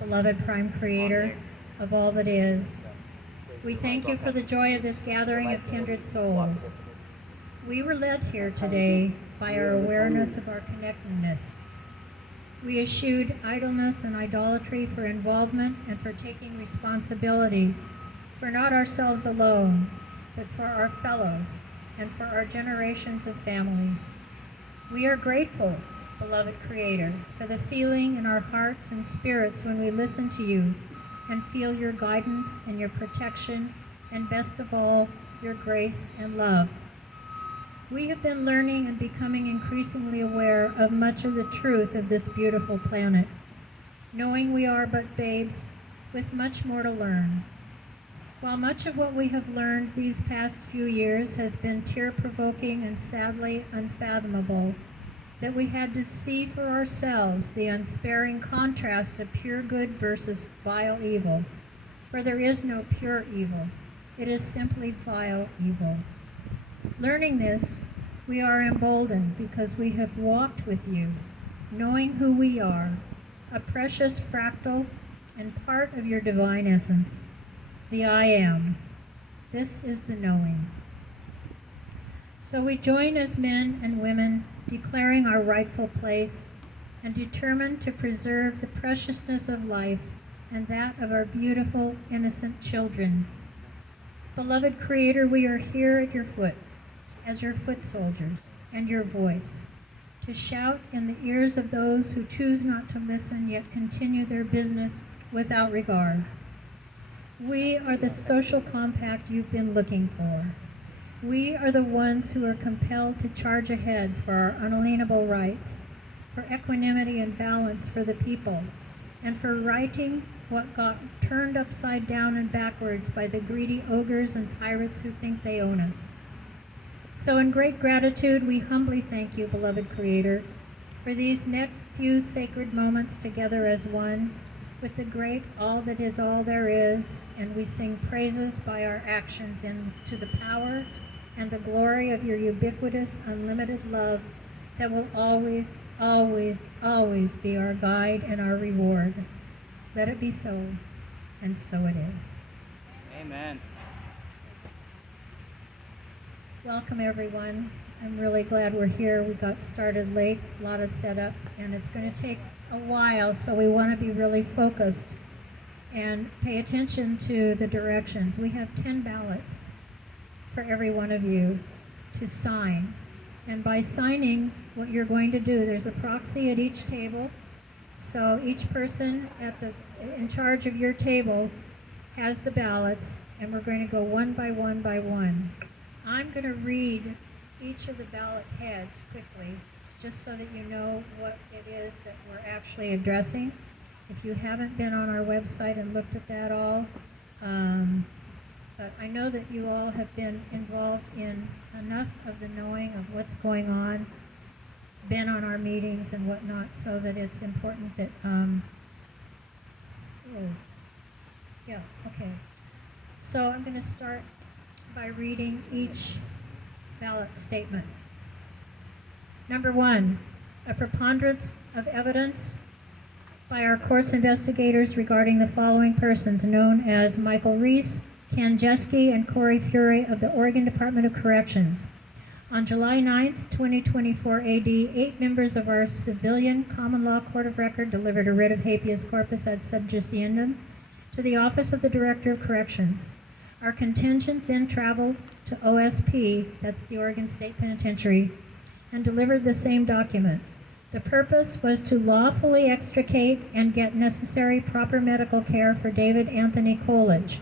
beloved prime creator of all that is. We thank you for the joy of this gathering of kindred souls. We were led here today by our awareness of our connectedness. We eschewed idleness and idolatry for involvement and for taking responsibility for not ourselves alone, but for our fellows and for our generations of families. We are grateful, beloved Creator, for the feeling in our hearts and spirits when we listen to you and feel your guidance and your protection, and best of all, your grace and love. We have been learning and becoming increasingly aware of much of the truth of this beautiful planet, knowing we are but babes with much more to learn. While much of what we have learned these past few years has been tear-provoking and sadly unfathomable, that we had to see for ourselves the unsparing contrast of pure good versus vile evil, for there is no pure evil. It is simply vile evil. Learning this, we are emboldened because we have walked with you, knowing who we are, a precious fractal and part of your divine essence, the I Am. This is the knowing. So we join as men and women, declaring our rightful place and determined to preserve the preciousness of life and that of our beautiful, innocent children. Beloved Creator, we are here at your foot, as your foot soldiers and your voice, to shout in the ears of those who choose not to listen yet continue their business without regard. We are the social compact you've been looking for. We are the ones who are compelled to charge ahead for our unalienable rights, for equanimity and balance for the people, and for righting what got turned upside down and backwards by the greedy ogres and pirates who think they own us. So in great gratitude, we humbly thank you, beloved Creator, for these next few sacred moments together as one, with the great all that is all there is, and we sing praises by our actions into the power and the glory of your ubiquitous, unlimited love that will always, always, always be our guide and our reward. Let it be so, and so it is. Amen. Welcome, everyone. I'm really glad we're here. We got started late, a lot of setup, and it's going to take a while, so we want to be really focused and pay attention to the directions. We have 10 ballots for every one of you to sign. And by signing, what you're going to do, there's a proxy at each table. So each person in charge of your table has the ballots, and we're going to go one by one by one. I'm going to read each of the ballot heads quickly, just so that you know what it is that we're actually addressing. If you haven't been on our website and looked at that all, but I know that you all have been involved in enough of the knowing of what's going on, been on our meetings and whatnot, so that it's important that, So I'm going to start by reading each ballot statement. Number 1, a preponderance of evidence by our court's investigators regarding the following persons known as Michael Reese, Ken Jeske, and Corey Fury of the Oregon Department of Corrections. On July 9th, 2024 AD, 8 members of our civilian common law court of record delivered a writ of habeas corpus ad sub judiendum to the Office of the Director of Corrections. Our contingent then traveled to OSP, that's the Oregon State Penitentiary, and delivered the same document. The purpose was to lawfully extricate and get necessary proper medical care for David Anthony Coolidge.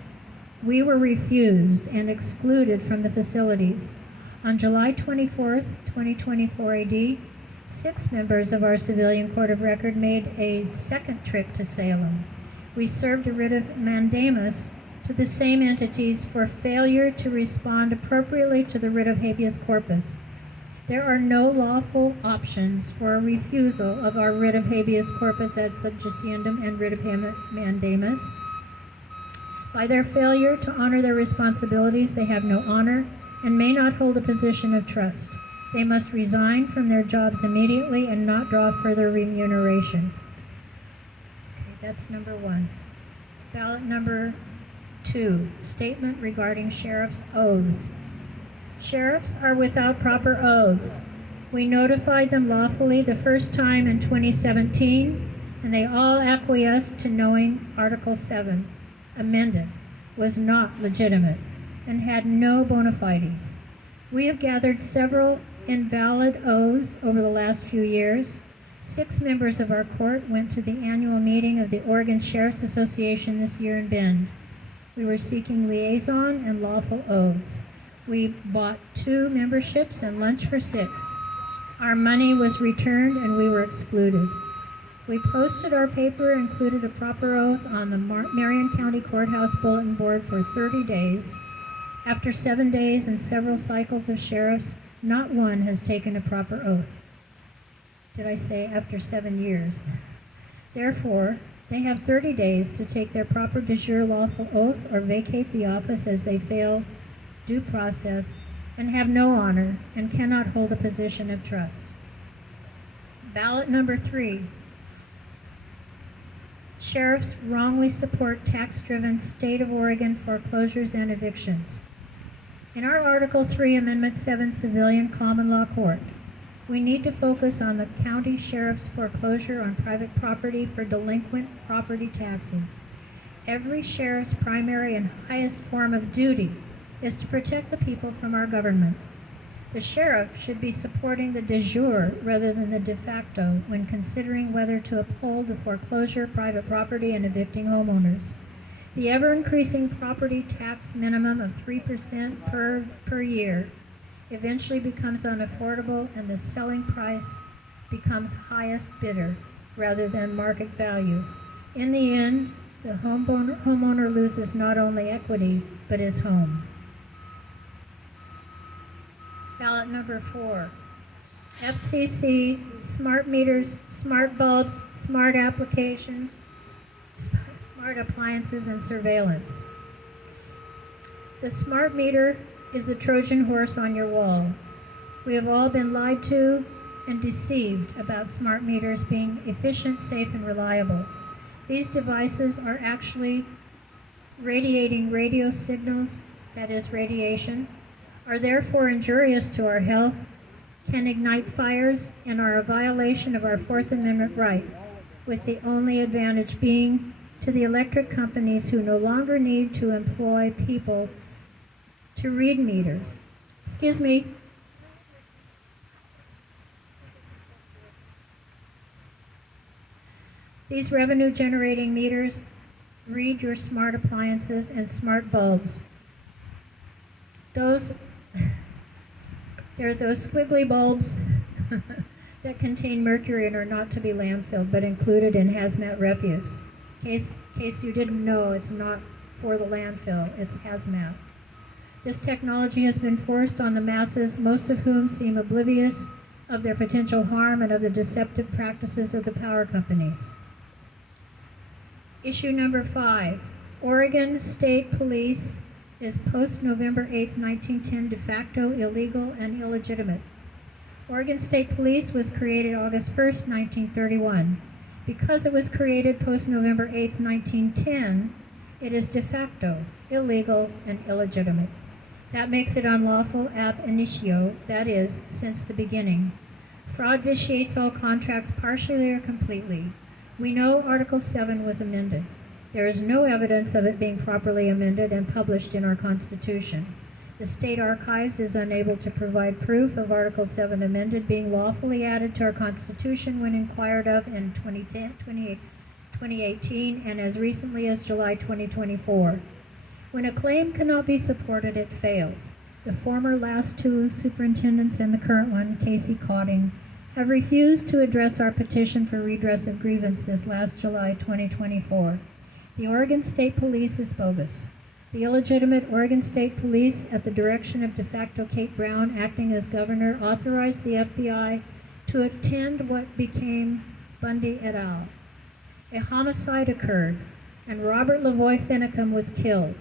We were refused and excluded from the facilities. On July 24th, 2024 AD, 6 members of our civilian court of record made a second trip to Salem. We served a writ of mandamus to the same entities for failure to respond appropriately to the writ of habeas corpus. There are no lawful options for a refusal of our writ of habeas corpus ad sub judiendum and writ of mandamus. By their failure to honor their responsibilities, they have no honor and may not hold a position of trust. They must resign from their jobs immediately and not draw further remuneration. Okay, That's number 1. Ballot number 2, statement regarding sheriff's oaths. Sheriffs are without proper oaths. We notified them lawfully the first time in 2017, and they all acquiesced to knowing Article 7, amended, was not legitimate and had no bona fides. We have gathered several invalid oaths over the last few years. 6 members of our court went to the annual meeting of the Oregon Sheriff's Association this year in Bend. We were seeking liaison and lawful oaths. We bought 2 memberships and lunch for 6. Our money was returned and we were excluded. We posted our paper, included a proper oath on the Marion County Courthouse bulletin board for 30 days. After 7 days and several cycles of sheriffs, not one has taken a proper oath. Did I say after 7 years? Therefore, they have 30 days to take their proper de jure lawful oath or vacate the office as they fail due process and have no honor and cannot hold a position of trust. Ballot number 3. Sheriffs wrongly support tax-driven state of Oregon foreclosures and evictions. In our Article 3, Amendment 7 Civilian Common Law Court, we need to focus on the county sheriff's foreclosure on private property for delinquent property taxes. Every sheriff's primary and highest form of duty is to protect the people from our government. The sheriff should be supporting the de jure rather than the de facto when considering whether to uphold the foreclosure of private property and evicting homeowners. The ever-increasing property tax minimum of 3% per year eventually becomes unaffordable and the selling price becomes highest bidder rather than market value. In the end, the homeowner loses not only equity, but his home. Ballot number 4. FCC, smart meters, smart bulbs, smart applications, smart appliances, and surveillance. The smart meter is the Trojan horse on your wall. We have all been lied to and deceived about smart meters being efficient, safe, and reliable. These devices are actually radiating radio signals, that is radiation, are therefore injurious to our health, can ignite fires, and are a violation of our Fourth Amendment right, with the only advantage being to the electric companies who no longer need to employ people to read meters. Excuse me. These revenue-generating meters read your smart appliances and smart bulbs. They're those squiggly bulbs that contain mercury and are not to be landfilled, but included in hazmat refuse. In case you didn't know, it's not for the landfill, it's hazmat. This technology has been forced on the masses, most of whom seem oblivious of their potential harm and of the deceptive practices of the power companies. Issue number 5. Oregon State Police is post-November 8, 1910 de facto illegal and illegitimate. Oregon State Police was created August 1, 1931. Because it was created post-November 8, 1910, it is de facto illegal and illegitimate. That makes it unlawful ab initio, that is, since the beginning. Fraud vitiates all contracts partially or completely. We know Article 7 was amended. There is no evidence of it being properly amended and published in our Constitution. The State Archives is unable to provide proof of Article 7 amended being lawfully added to our Constitution when inquired of in 2018 and as recently as July 2024. When a claim cannot be supported, it fails. The former last 2 superintendents and the current one, Casey Cotting, have refused to address our petition for redress of grievance this last July 2024. The Oregon State Police is bogus. The illegitimate Oregon State Police, at the direction of de facto Kate Brown, acting as governor, authorized the FBI to attend what became Bundy et al. A homicide occurred, and Robert Lavoie Finicum was killed.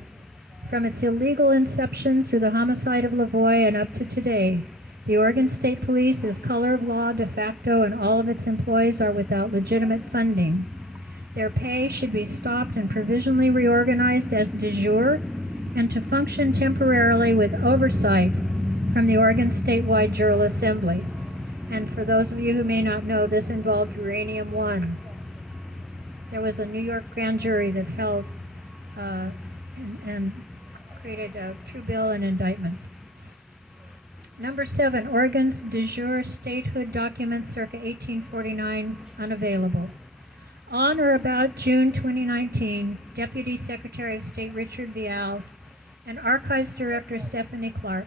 From its illegal inception through the homicide of Lavoie and up to today, the Oregon State Police is color of law de facto, and all of its employees are without legitimate funding. Their pay should be stopped and provisionally reorganized as de jure and to function temporarily with oversight from the Oregon Statewide Jural Assembly. And for those of you who may not know, this involved uranium-1. There was a New York grand jury that held and created a true bill and indictments. Number 7, Oregon's de jure statehood documents circa 1849 unavailable. On or about June 2019, Deputy Secretary of State Richard Vial and Archives Director Stephanie Clark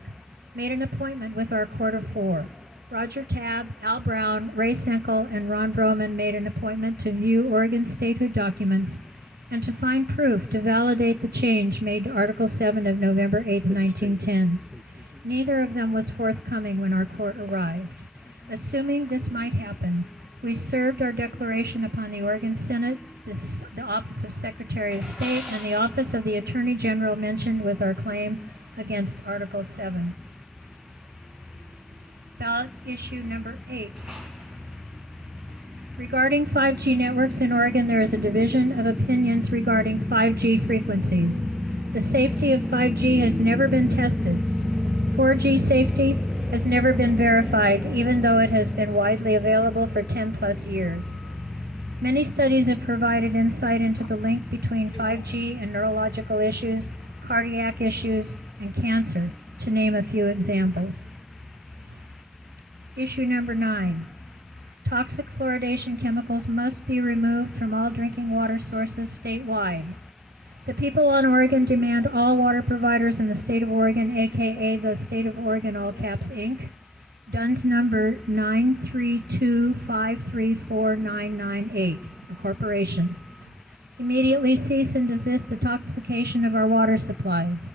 made an appointment with our Court of Four. Roger Tabb, Al Brown, Ray Senkel, and Ron Broman made an appointment to view Oregon statehood documents and to find proof to validate the change made to Article 7 of November 8, 1910. Neither of them was forthcoming when our court arrived. Assuming this might happen, we served our declaration upon the Oregon Senate, the Office of Secretary of State, and the Office of the Attorney General mentioned with our claim against Article 7. Ballot issue number 8. Regarding 5G networks in Oregon, there is a division of opinions regarding 5G frequencies. The safety of 5G has never been tested. 4G safety has never been verified, even though it has been widely available for 10 plus years. Many studies have provided insight into the link between 5G and neurological issues, cardiac issues, and cancer, to name a few examples. Issue number 9. Toxic fluoridation chemicals must be removed from all drinking water sources statewide. The people on Oregon demand all water providers in the state of Oregon, aka the State of Oregon, all caps Inc., DUNS number 932534998, the corporation, immediately cease and desist the toxification of our water supplies.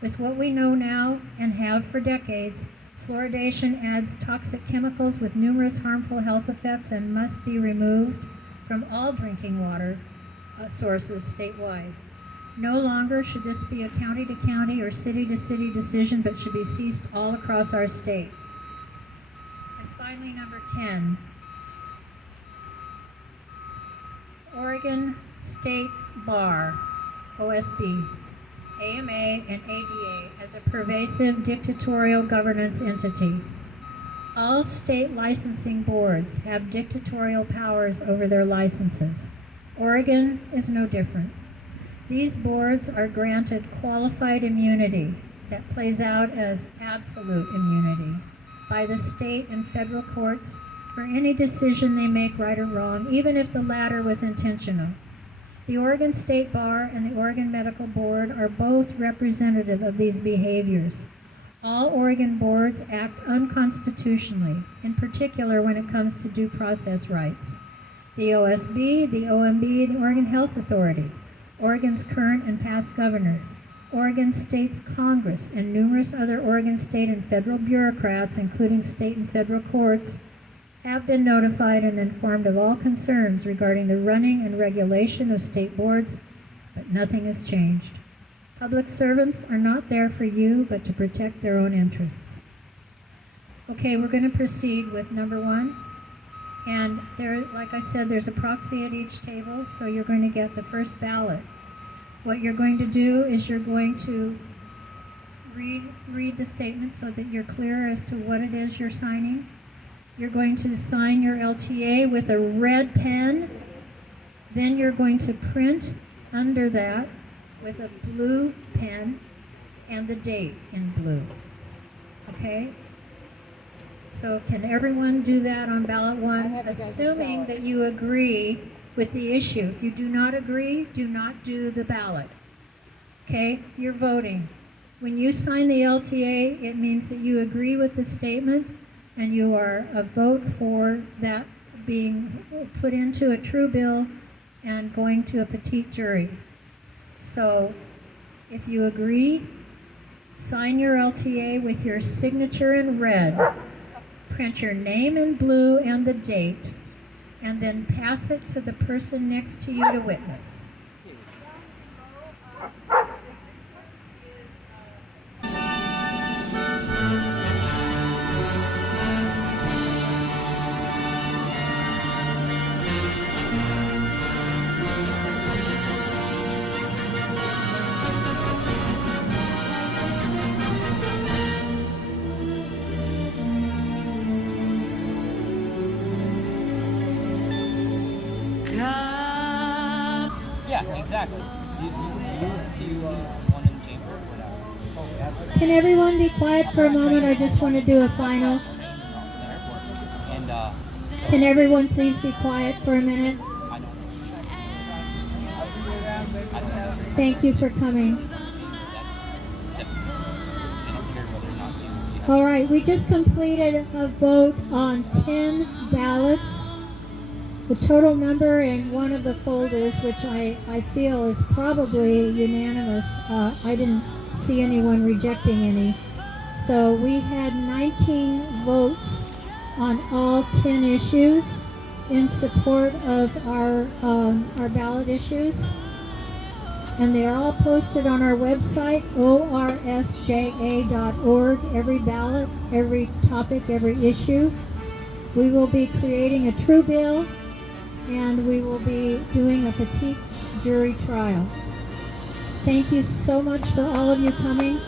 With what we know now and have for decades, fluoridation adds toxic chemicals with numerous harmful health effects and must be removed from all drinking water sources statewide. No longer should this be a county-to-county or city-to-city decision, but should be ceased all across our state. And finally, number 10, Oregon State Bar, OSB, AMA, and ADA as a pervasive dictatorial governance entity. All state licensing boards have dictatorial powers over their licenses. Oregon is no different. These boards are granted qualified immunity that plays out as absolute immunity by the state and federal courts for any decision they make, right or wrong, even if the latter was intentional. The Oregon State Bar and the Oregon Medical Board are both representative of these behaviors. All Oregon boards act unconstitutionally, in particular when it comes to due process rights. The OSB, the OMB, the Oregon Health Authority, Oregon's current and past governors, Oregon State's Congress, and numerous other Oregon state and federal bureaucrats, including state and federal courts, have been notified and informed of all concerns regarding the running and regulation of state boards, but nothing has changed. Public servants are not there for you, but to protect their own interests. Okay, we're going to proceed with number 1. And there, like I said, there's a proxy at each table, so you're going to get the first ballot. What you're going to do is you're going to read the statement so that you're clear as to what it is you're signing. You're going to sign your LTA with a red pen. Then you're going to print under that with a blue pen and the date in blue. Okay? So can everyone do that on ballot 1, assuming that you agree with the issue? If you do not agree, do not do the ballot. Okay? You're voting. When you sign the LTA, it means that you agree with the statement and you are a vote for that being put into a true bill and going to a petite jury. So if you agree, sign your LTA with your signature in red. Print your name in blue and the date, and then pass it to the person next to you to witness. Yeah, exactly. Do you want in chamber or no? Can everyone be quiet for a moment? I just want to do a final. And Can everyone please be quiet for a minute? I don't. Thank you for coming. They don't care whether or not you have. All right, we just completed a vote on 10 ballots. The total number in one of the folders, which I feel is probably unanimous, I didn't see anyone rejecting any. So we had 19 votes on all 10 issues in support of our ballot issues. And they are all posted on our website, orsja.org, every ballot, every topic, every issue. We will be creating a true bill, and we will be doing a petite jury trial. Thank you so much for all of you coming.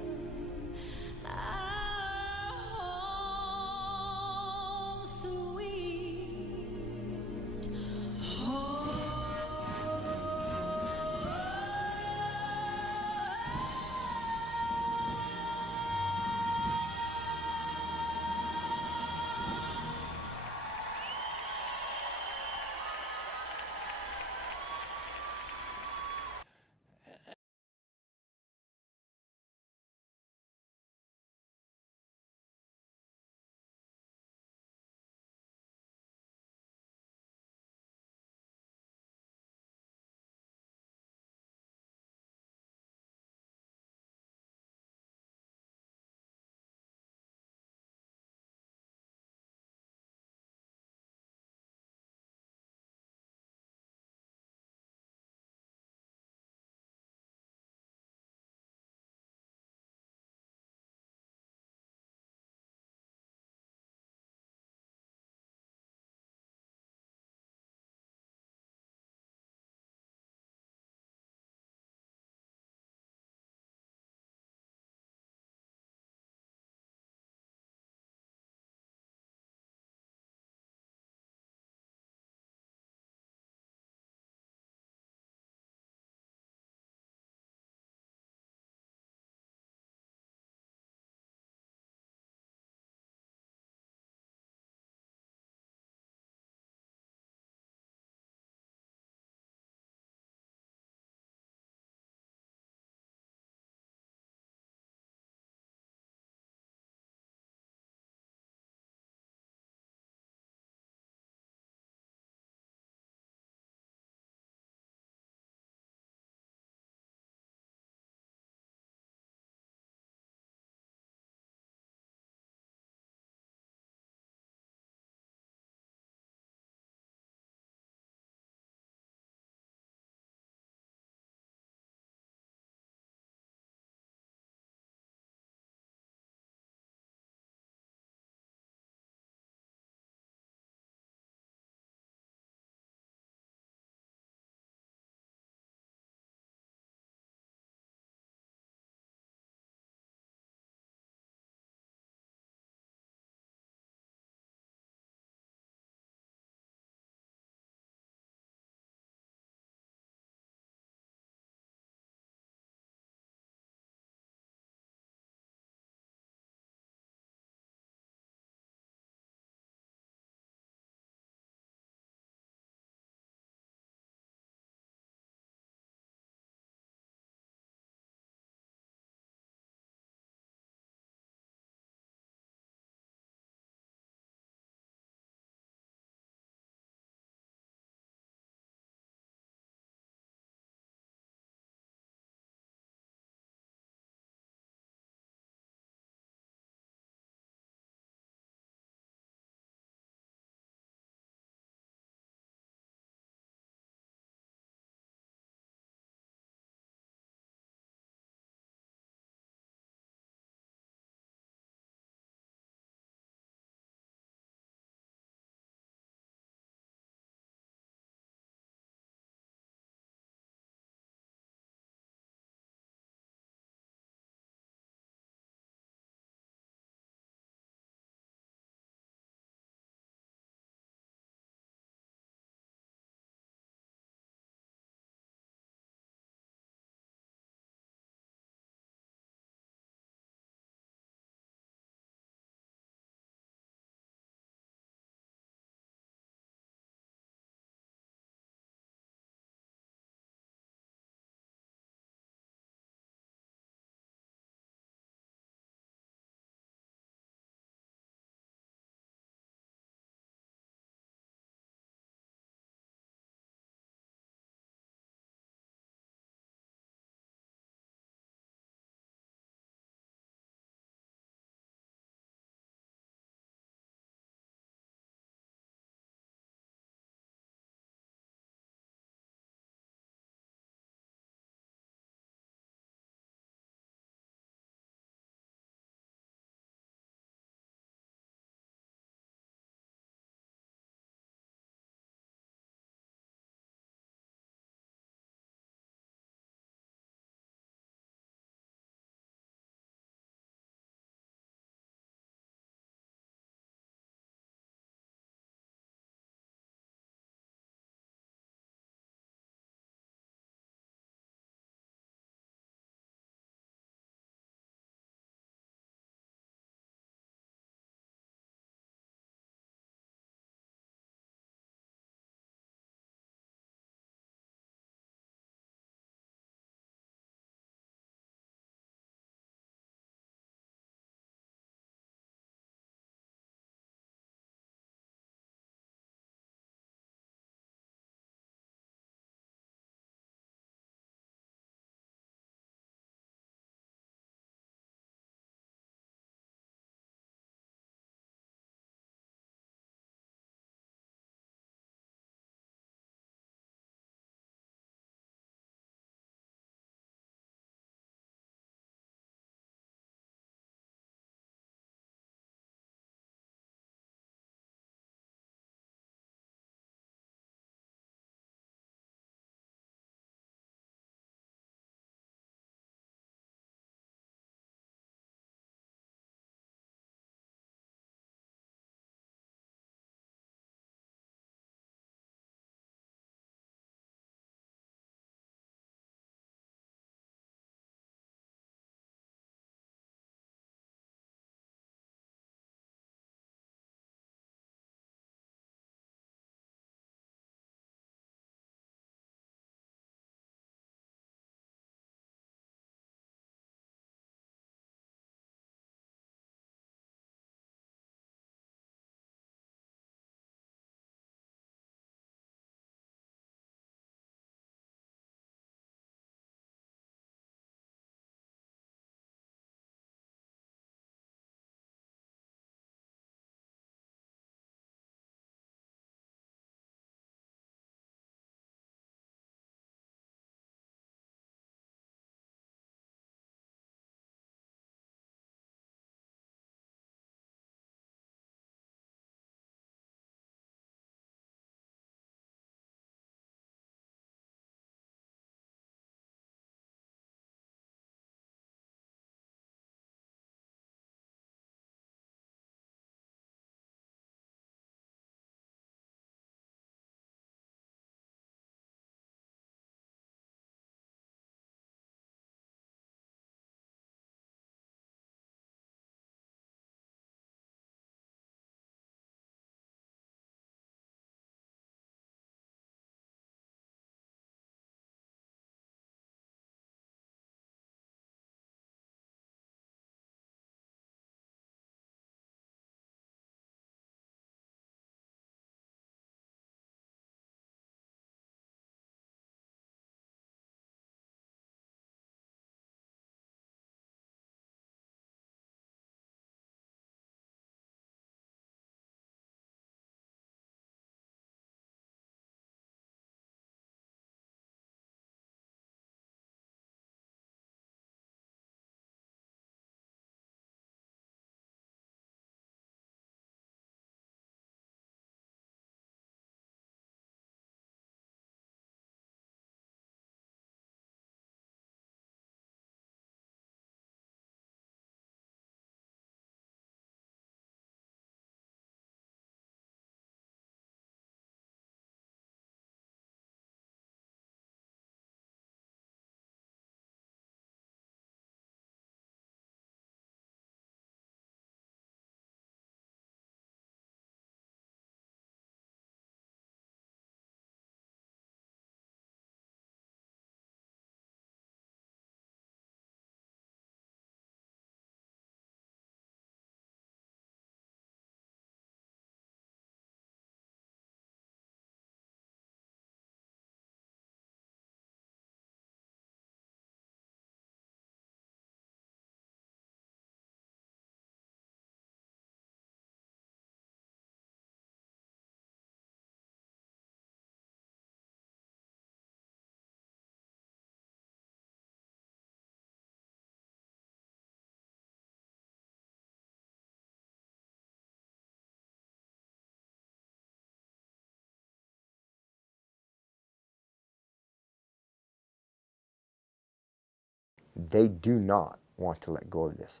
They do not want to let go of this.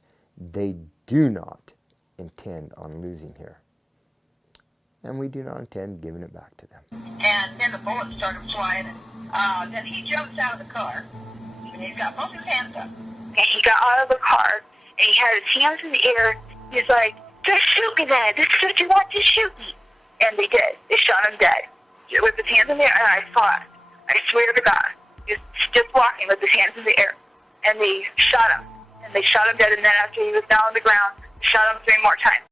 They do not intend on losing here. And we do not intend giving it back to them. And then the bullets started flying. Then he jumps out of the car, and he's got both his hands up. And he got out of the car, and he had his hands in the air. He's like, just shoot me then. This is what you want, just shoot me. And they did. They shot him dead. With his hands in the air, and I saw it. I swear to God. He was just walking with his hands in the air. And they shot him. And they shot him dead, and then after he was down on the ground, they shot him 3 more times.